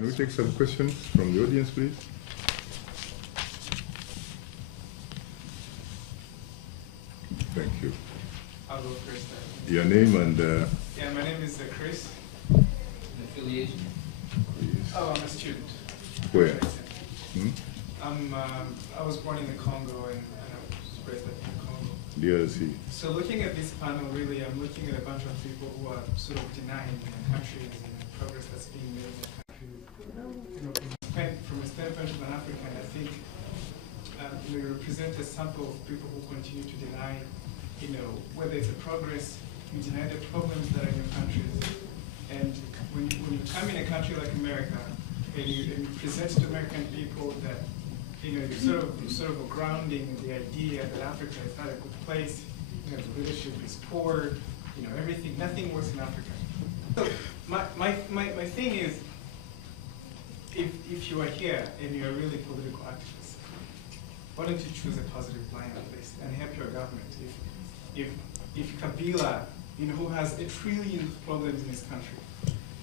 Can we take some questions from the audience, please? Thank you. I'll go first. Your name and... Yeah, my name is Chris. Affiliation? Oh, I'm a student. Where? I was born in the Congo and I was raised in the Congo. DRC. So looking at this panel, really, I'm looking at a bunch of people who are sort of denying countries and the progress that's being made in the country. You know, from a standpoint of an African, I think we represent a sample of people who continue to deny, whether it's a progress, you deny the problems that are in your countries. And when you come in a country like America, and you present to American people that you're sort of grounding the idea that Africa is not a good place, the leadership is poor, everything, nothing works in Africa. So my thing is, if you are here and you are really political activists, why don't you choose a positive line at least and help your government? If Kabila, who has a trillion problems in his country,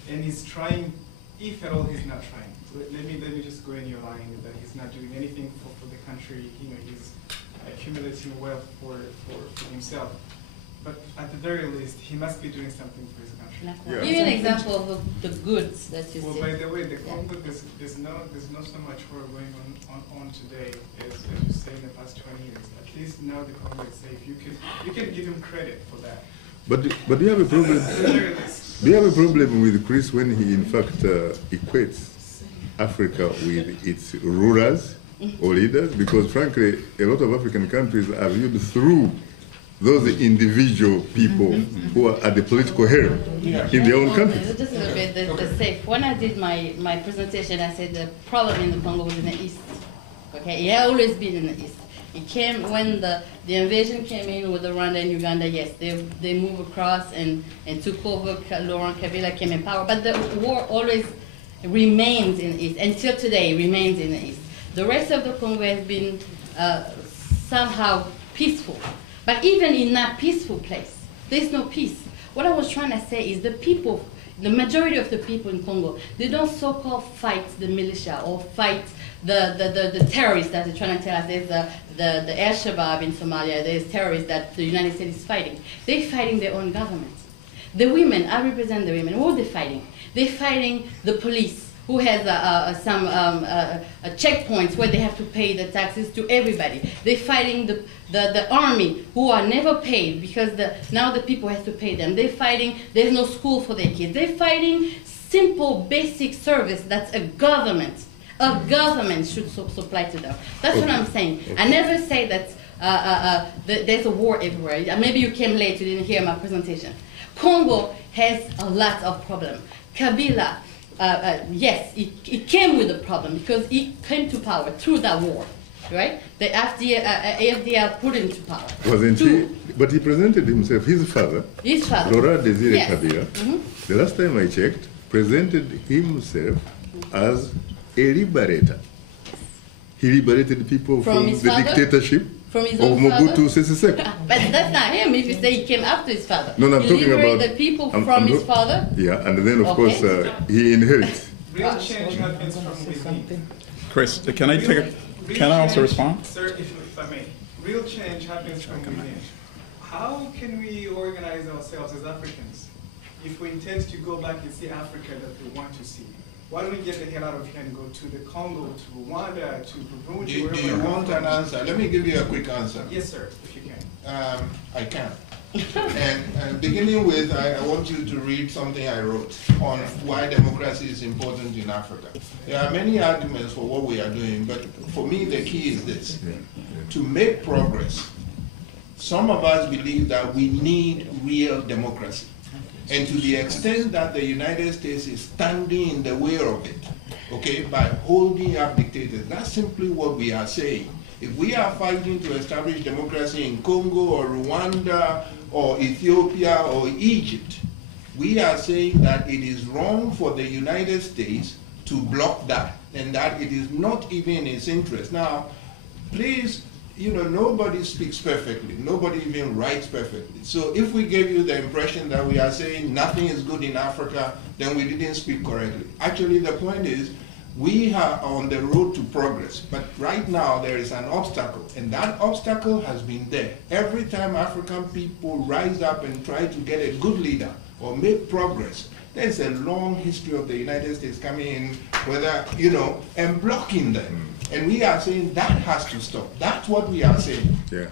and he's trying, if at all he's not trying, let me just go in your line that he's not doing anything for the country. He's accumulating wealth for himself. But at the very least, he must be doing something for his country. Yeah. Give me an example of the goods that you see. Well, by the way, the Congo, there's not so much war going on today as you say in the past 20 years. At least now the Congo is safe. You can give him credit for that. But do you have a problem? Do you have a problem with Chris when he in fact equates Africa with its rulers or leaders? Because frankly, a lot of African countries are viewed through those individual people who are at the political helm in their own countries. Just a little bit the safe. When I did my presentation, I said the problem in the Congo was in the east. Okay, it had always been in the east. It came when the invasion came in with Rwanda and Uganda. Yes, they moved across and took over. Laurent Kabila came in power, but the war always remains in the east. Until today, remains in the east. The rest of the Congo has been somehow peaceful. But even in that peaceful place, there's no peace. What I was trying to say is the people, the majority of the people in Congo, they don't so-called fight the militia or fight the terrorists that they're trying to tell us. There's the Al-Shabaab in Somalia, there's terrorists that the United States is fighting. They're fighting their own government. The women, I represent the women, what are they fighting? They're fighting the police, who has some checkpoints where they have to pay the taxes to everybody. They're fighting the army, who are never paid because now the people have to pay them. They're fighting, there's no school for their kids. They're fighting simple, basic service that's a government should supply to them. That's what I'm saying. I never say that there's a war everywhere. Maybe you came late, you didn't hear my presentation. Congo has a lot of problems. Kabila, yes, it came with a problem because it came to power through that war, right? The AFDL put him to power. Wasn't he? But he presented himself, his father, Laurent Désiré Kabila, the last time I checked, presented himself as a liberator. He liberated people from the dictatorship of Mobutu Sese Seko. But that's not him if you say he came after his father. No, I'm talking about the people from his father. Yeah, and then of course he inherits. Real change happens from within. Chris, can I also respond? Sir, if I may. Real change happens from within. How can we organize ourselves as Africans if we intend to go back and see Africa that we want to see? Why don't we get the hell out of here and go to the Congo, to Rwanda, to Burundi? Do you want an answer? Let me give you a quick answer. Yes, sir, if you can. I can. And beginning with, I want you to read something I wrote on why democracy is important in Africa. There are many arguments for what we are doing, but for me the key is this. To make progress, some of us believe that we need real democracy. And to the extent that the United States is standing in the way of it, okay, by holding up dictators, that's simply what we are saying. If we are fighting to establish democracy in Congo or Rwanda or Ethiopia or Egypt, we are saying that it is wrong for the United States to block that and that it is not even in its interest. Now, please you know, nobody speaks perfectly. Nobody even writes perfectly. So if we gave you the impression that we are saying nothing is good in Africa, then we didn't speak correctly. Actually, the point is, we are on the road to progress, but right now there is an obstacle, and that obstacle has been there. Every time African people rise up and try to get a good leader or make progress, there's a long history of the United States coming in, whether, you know, and blocking them. And we are saying that has to stop. That's what we are saying. Yeah.